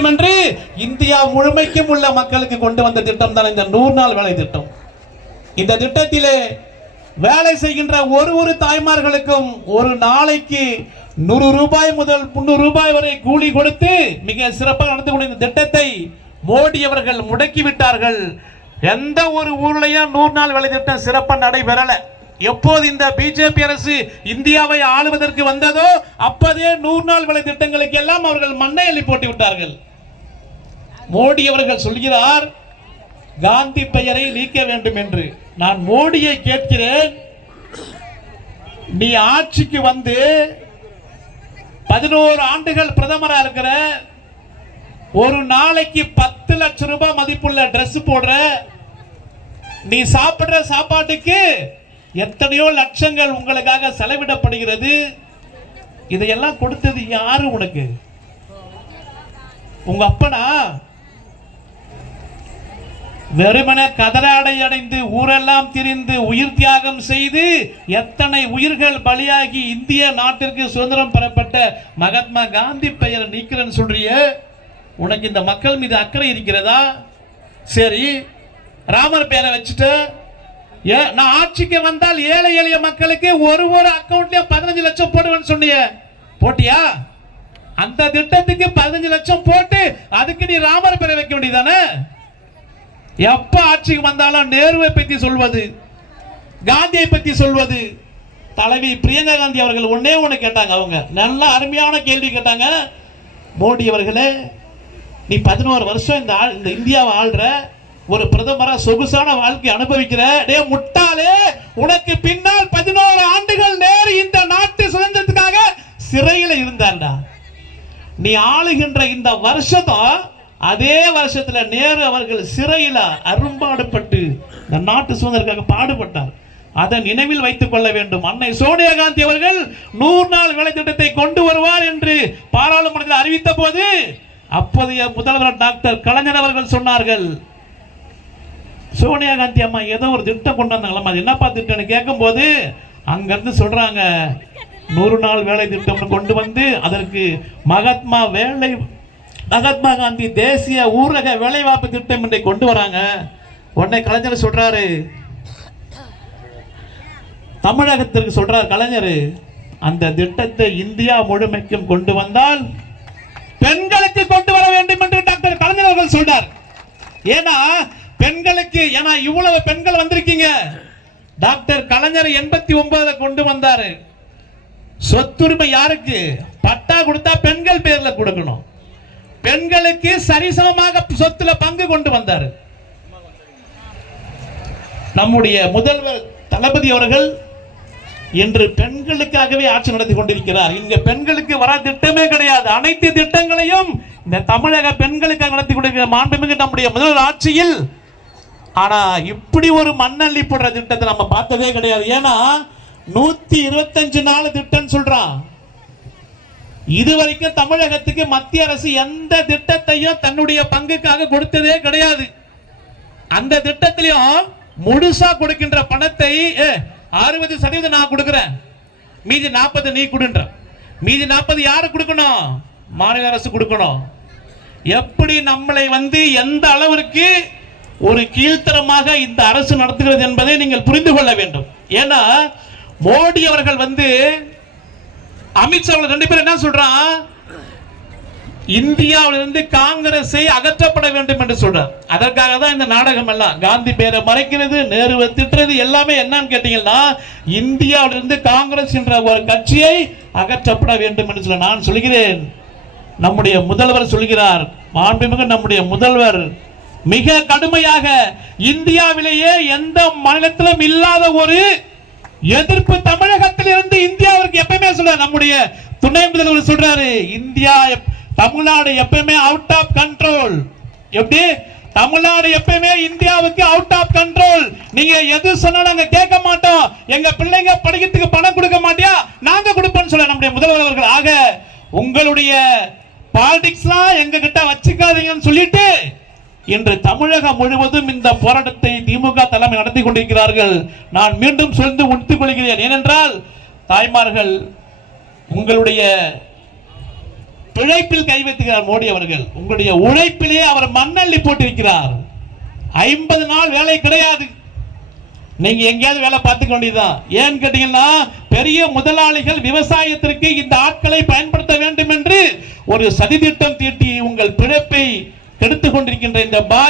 வேண்டும் என்று இந்தியா முழுமைக்கும் உள்ள மக்களுக்கு கொண்டு வந்த திட்டம் தான் இந்த நூறு நாள் வேலை திட்டம். இந்த திட்டத்திலே வேலை செய்கின்ற ஒரு ஒரு தாய்மார்களுக்கும் ஒரு நாளைக்கு நூறு ரூபாய் முதல் முந்நூறு ரூபாய் வரை கூலி கொடுத்து மிக சிறப்பாக நடந்து கொண்ட இந்த திட்டத்தை மோடி அவர்கள் முடக்கி விட்டார்கள். எந்த ஒரு ஊர்லயும் நூறு நாள் வேலை திட்டம் சிறப்பாக நடைபெறல. எப்போது இந்த பிஜேபி அரசு இந்தியாவை ஆளுவதற்கு வந்ததோ அப்போதே நூறு நாள் வேலை திட்டங்களுக்கு எல்லாம் அவர்கள் மண்ணை அள்ளி போட்டு விட்டார்கள். மோடி அவர்கள் சொல்கிறார் காந்தி பெயரை நீக்க வேண்டும் என்று. நான் மோடியை கேட்கிறேன். நீ ஆட்சிக்கு வந்து பதினோரு ஆண்டுகள் பிரதமராக இருக்கிற ஒரு நாளைக்கு பத்து லட்சம் ரூபாய் மதிப்புள்ள ட்ரெஸ் போடுற நீ சாப்பிடுற சாப்பாட்டுக்கு எத்தனையோ லட்சங்கள் உங்களுக்காக செலவிடப்படுகிறது. இதையெல்லாம் கொடுத்தது யாரு உனக்கு? உங்க அப்பனா? வெறுமன கதராடை அடைந்து ஊரெல்லாம் திரிந்து உயிர் தியாகம் செய்து எத்தனை உயிர்கள் பலியாகி இந்திய நாட்டிற்கு சுதந்திரம் பெறப்பட்ட மகாத்மா காந்தி பெயரை நீக்கிறேன்னு சொல்றிய? உனக்கு இந்த மக்கள் மீது அக்கறை இருக்கிறதா? சரி ராமர் பேரை வச்சுட்டு ஏ நான் ஆட்சிக்கு வந்தால் ஏழை எளிய மக்களுக்கு ஒரு ஒரு அக்கௌண்ட்லயும் பதினஞ்சு லட்சம் போடுவேன்னு சொன்னிய. போட்டியா? அந்த திட்டத்துக்கு பதினஞ்சு லட்சம் போட்டு அதுக்கு நீ ராமர் எப்ப ஆட்சிக்கு வந்தாலும் நேருவை பத்தி சொல்வது காந்தியை பத்தி சொல்வது. தலைவி பிரியங்கா காந்தி அவர்கள் ஒன்னே ஒன்று கேட்டாங்க அவங்க. நல்ல அருமையான கேள்வி கேட்டாங்க. மோடி அவர்களே நீ பதினோரு வருஷம் இந்த ஆள் இந்த இந்தியாவை ஆள்ற ஒரு பிரதமரா சொகுசான வாழ்க்கை அனுபவிக்கிற. டே முட்டாளே உனக்கு பின்னால் பதினோரு ஆண்டுகள் நேரு இந்த நாட்டு சுதந்திரத்துக்காக சிறையில் இருந்தாண்டா நீ ஆளுகின்ற இந்த வருஷத்தும் அதே வருஷத்துல நேரு அவர்கள் சிறையில அரும்பாடுபட்டு இந்த நாட்டு சுதந்திரக்காக பாடுபட்டார். அதை நினைவில் வைத்துக் கொள்ள வேண்டும். அன்னை சோனியா காந்தி அவர்கள் நூறு நாள் வேலை திட்டத்தை கொண்டு வருவார் என்று பாராளுமன்றத்தில் அறிவித்த போது அப்போதைய முதல்வர் டாக்டர் கலைஞர் அவர்கள் சொன்னார்கள் சோனியா காந்தி அம்மா ஏதோ ஒரு திட்டம் கொண்டு வந்தாங்களா அது என்னப்பா திட்டம்னு கேட்கும்போது அங்கிருந்து சொல்றாங்க நூறு நாள் வேலை திட்டம்னு கொண்டு வந்து அதற்கு மகாத்மா வேலை மகாத்மா காந்தி தேசிய ஊரக வேலைவாய்ப்பு திட்டம் இன்றை கொண்டு வராங்க. உடனே கலைஞர் சொல்றாரு. தமிழகத்திற்கு சொல்றார் கலைஞர் அந்த திட்டத்தை இந்தியா முழுமைக்கும் கொண்டு வந்தால் பெண்களுக்கு கொண்டு வர வேண்டும் என்று டாக்டர் கலைஞர் அவர்கள் சொல்றார். ஏன்னா பெண்களுக்கு ஏன்னா இவ்வளவு பெண்கள் வந்திருக்கீங்க. டாக்டர் கலைஞர் எண்பத்தி ஒன்பதுல கொண்டு வந்தாரு. சொத்துரிமை யாருக்கு? பட்டா கொடுத்தா பெண்கள் பேர்ல கொடு. மக்களுக்கு சரிசமமாக சொத்துல பங்கு கொண்டு வந்தார். நம்முடைய முதல்வர் தளபதி அவர்கள் இன்று பெண்களுக்காகவே ஆட்சி நடத்தி கொண்டிருக்கிறார். இங்க பெண்களுக்கு வர திட்டமே கிடையாது. அனைத்து திட்டங்களையும் இந்த தமிழக பெண்களுக்காக நடத்தி கொண்டிருக்கிற மாண்புமிகு நம்முடைய முதல்வர் ஆட்சியில். ஆனா இப்படி ஒரு மண்ணள்ளி போடுற திட்டத்தை நம்ம பார்த்ததே கிடையாது. ஏன்னா நூத்தி இருபத்தஞ்சு நாள் திட்டம் சொல்றான். இதுவரைக்கும் தமிழகத்துக்கு மத்திய அரசு எந்த திட்டத்தையும் தன்னுடைய பங்குக்காக கொடுத்ததே கிடையாது. அந்த திட்டத்திலையும் முழுசா கொடுக்கின்ற பணத்தை அறுபது சதவீதம் நான் கொடுக்கிறேன். மீதி நாற்பது நீ கொடுன்ற. மீதி நாற்பது யாரு கொடுக்கணும்? மாநில அரசு கொடுக்கணும். எப்படி நம்மளை வந்து எந்த அளவிற்கு ஒரு கீழ்த்தரமாக இந்த அரசு நடத்துகிறது என்பதை நீங்கள் புரிந்து கொள்ள வேண்டும். ஏன்னா மோடி அவர்கள் வந்து அமித்ஷா ரெண்டு பேரும் என்ன சொல்றான்? இந்தியாவிலிருந்து காங்கிரஸை அகற்றப்பட வேண்டும் என்று சொல்றார். அதற்காக தான் இந்த நாடகம் எல்லாம் காந்தி பேரை மறைக்கிறது நேருவை திட்டுறது எல்லாமே என்னன்னு கேட்டீங்கன்னா இந்தியாவிலிருந்து காங்கிரஸ் என்ற ஒரு கட்சியை அகற்றப்பட வேண்டும் என்று சொல்ல நான் சொல்கிறேன். நம்முடைய முதல்வர் சொல்கிறார் மாண்புமிகு நம்முடைய முதல்வர் மிக கடுமையாக இந்தியாவிலேயே எந்த மாநிலத்திலும் இல்லாத ஒரு எதிர்ப்பு தமிழகத்தில் இருந்து இந்தியாவிற்கு எப்பயுமே சொல்ல நம்முடைய துணை முதல்வர் சொல்றாரு இந்தியா எப்- தமிழ்நாடு எப்பயுமே அவுட் ஆஃப் கண்ட்ரோல் எப்படி? தமிழ்நாடு எப்பயுமே இந்தியாவுக்கு அவுட் ஆஃப் கண்ட்ரோல் நீங்க எது சொன்னாலும் நாங்க கேட்க மாட்டோம். எங்க பிள்ளைங்க படிக்கிறதுக்கு பணம் கொடுக்க மாட்டியா? நாங்க கொடுப்போம்னு சொல்ல நம்முடைய முதல்வர் அவர்கள். ஆக உங்களுடைய பாலிடிக்ஸ்லாம் எங்க கிட்ட வச்சுக்காதீங்கன்னு சொல்லிட்டு இன்று தமிழகம் முழுவதும் இந்த போராட்டத்தை திமுக தலைமை நடத்தி கொண்டிருக்கிறார்கள். நான் மீண்டும் சொல்ந்து உடுத்திக் கொள்கிறேன். ஏனென்றால் தாய்மார்கள் உங்களுடைய பிழைப்பில் கை வைத்துகிறார் மோடி அவர்கள். உங்களுடைய உழைப்பிலே அவர் மண்ணள்ளி போட்டிருக்கிறார். ஐம்பது நாள் வேலை கிடையாது. நீங்க எங்கேயாவது வேலை பார்த்துக்க வேண்டியதுதான் ஏன்னு கேட்டீங்கன்னா பெரிய முதலாளிகள் விவசாயத்திற்கு இந்த ஆட்களை பயன்படுத்த வேண்டும் என்று ஒரு சதித்திட்டம் தீட்டி உங்கள் பிழைப்பை கெடுத்துக் கொண்டிருக்கின்ற இந்த பா